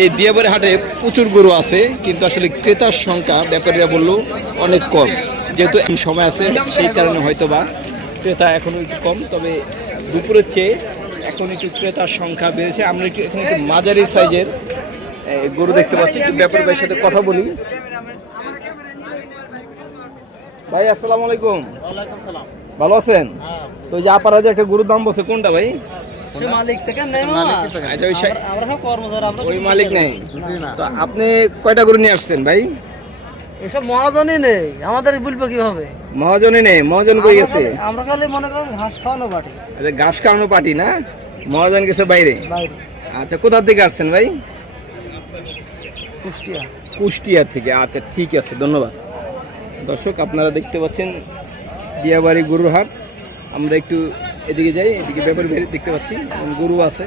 এই দিয়াবাড়ি হাটে প্রচুর গরু আছে কিন্তু আসলে ক্রেতার সংখ্যা ব্যাপারীরা বলল অনেক কম। যেহেতু এখন সময় আছে সেই কারণে হয়তো বা ক্রেতা এখনও একটু কম। তবে দুপুরের চেয়ে এখন একটু ক্রেতার সংখ্যা বেড়েছে। আমরা একটু এখন একটু মাঝারি সাইজের গরু দেখতে পাচ্ছি। একটু ব্যাপারী ভাইয়ের সাথে কথা বলি। ভাই আসসালামু আলাইকুম। ভালো আছেন? তো যে আপারা যে একটা গরুর দাম বলছে কোনটা ভাই? ওই মালিক নেই তো আপনি কয়টা গরু নিয়ে আসছেন ভাই? এসব মহাজনই নেই। আমাদের বলব কীভাবে? মহাজনে নেই মহাজন কই গেছে? আমরা খালি- মনে করেন ঘাস খাওয়ানো বাটি আচ্ছা ঘাস খাওয়ানো পার্টি না? মহাজন গেছে বাইরে? আচ্ছা কোথা থেকে আসছেন ভাই? কুষ্টিয়া। কুষ্টিয়া থেকে। আচ্ছা ঠিক আছে ধন্যবাদ। দর্শক আপনারা দেখতে পাচ্ছেন দিয়াবাড়ি গরুর হাট। আমরা একটু এদিকে যাই এদিকে ব্যাপারী দেখতে পাচ্ছি গরু আছে।